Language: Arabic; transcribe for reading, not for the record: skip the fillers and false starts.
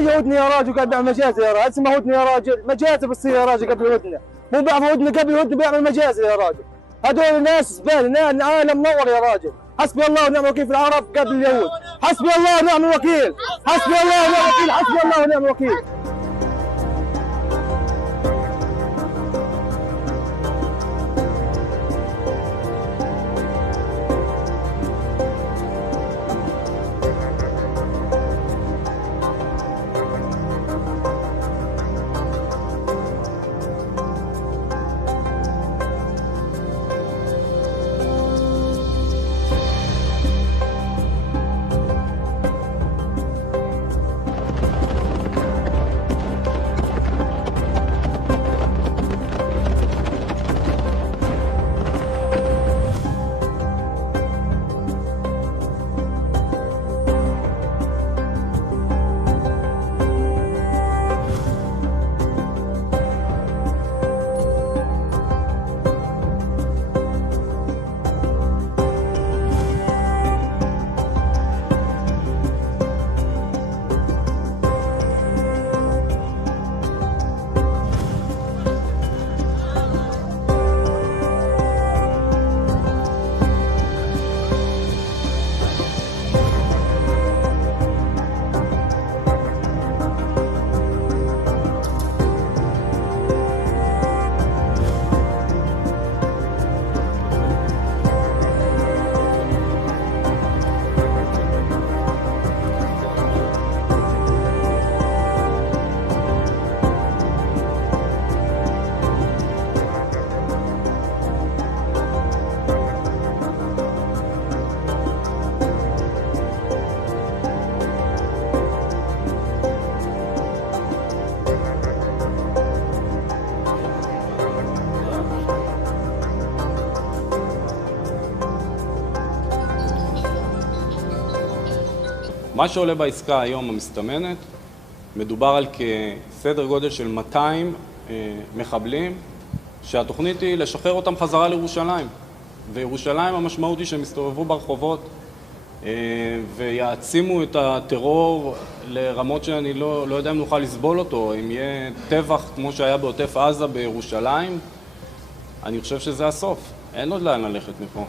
هي هدنه يا راجل، قاعد بيعمل مجازر يا راجل، اسمه هدنه يا راجل، مجازر بتصير يا راجل قبل هدنه، مو بيعرف هدنه قبل هدنه بيعمل مجازر يا راجل. هذول ناس زباله، العالم منور يا راجل. حسبي الله ونعم الوكيل في العرب قبل اليهود. حسبي الله ونعم الوكيل، حسبي الله ونعم الوكيل، حسبي الله ونعم الوكيل. מה שעולה בעסקה היום המסתמנת, מדובר על כסדר גודל של 200 מחבלים, שהתוכנית היא לשחרר אותם חזרה לירושלים. וירושלים המשמעות היא שהם יסתובבו ברחובות ויעצימו את הטרור לרמות שאני לא יודע אם נוכל לסבול אותו. אם יהיה טבח כמו שהיה בעוטף עזה בירושלים, אני חושב שזה הסוף. אין עוד לאן ללכת מפה.